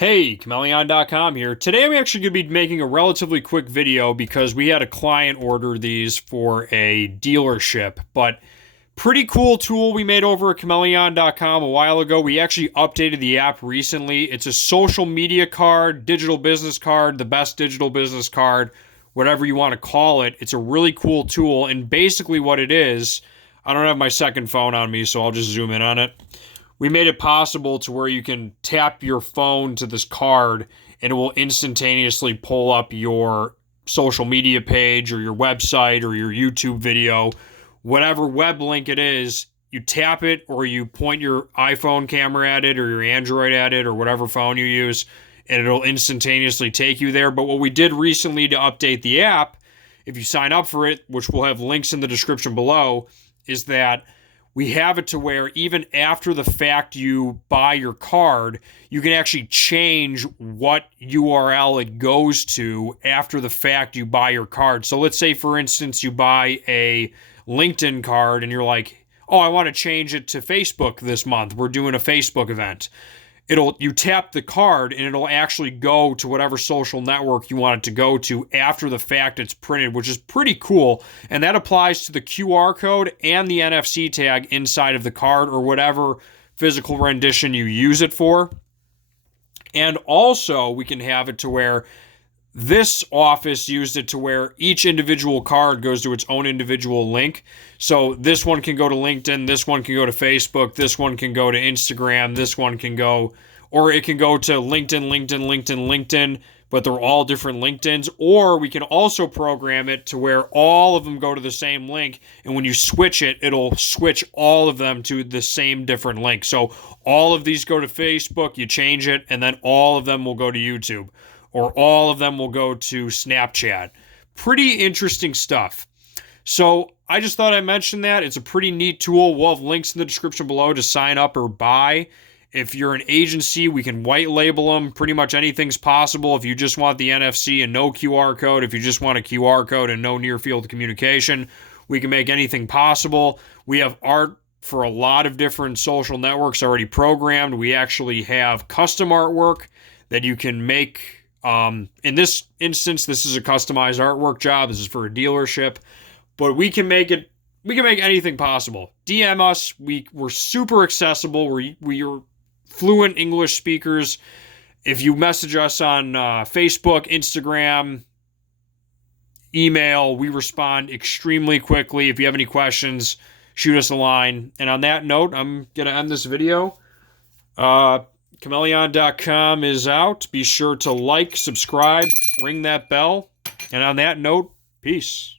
Hey, Chmelaeon.com here. Today I'm actually going to be making a relatively quick video because we had a client order these for a dealership, but pretty cool tool we made over at Chmelaeon.com a while ago. We actually updated the app recently. It's a social media card, digital business card, the best digital business card, whatever you want to call it. It's a really cool tool, and basically what it is, I don't have my second phone on me, so I'll just zoom in on it. We made it possible to where you can tap your phone to this card and it will instantaneously pull up your social media page or your website or your YouTube video, whatever web link it is. You tap it or you point your iPhone camera at it or your Android at it or whatever phone you use, and it'll instantaneously take you there. But what we did recently to update the app, if you sign up for it, which we'll have links in the description below, is that we have it to where even after the fact you buy your card, you can actually change what URL it goes to after the fact you buy your card. So let's say, for instance, you buy a LinkedIn card and you're like, oh, I want to change it to Facebook this month. We're doing a Facebook event. You tap the card and it'll actually go to whatever social network you want it to go to after the fact it's printed, which is pretty cool. And that applies to the QR code and the NFC tag inside of the card or whatever physical rendition you use it for. And also we can have it to where this office used it to where each individual card goes to its own individual link. So this one can go to LinkedIn, this one can go to Facebook, this one can go to Instagram, this one can go, or it can go to LinkedIn, but they're all different LinkedIns. Or we can also program it to where all of them go to the same link, and when you switch it, it'll switch all of them to the same different link. So all of these go to Facebook, you change it, and then all of them will go to YouTube. Or all of them will go to Snapchat. Pretty interesting stuff. So I just thought I'd mention that. It's a pretty neat tool. We'll have links in the description below to sign up or buy. If you're an agency, we can white label them. Pretty much anything's possible. If you just want the NFC and no QR code, if you just want a QR code and no near-field communication, we can make anything possible. We have art for a lot of different social networks already programmed. We actually have custom artwork that you can make. In this instance, this is a customized artwork job. This is for a dealership, but we can make anything possible. DM us. We're super accessible. We're fluent English speakers. If you message us on Facebook, Instagram, email, we respond extremely quickly. If you have any questions, shoot us a line. And on that note, I'm going to end this video. Chmelaeon.com is out. Be sure to like, subscribe, ring that bell. And on that note, peace.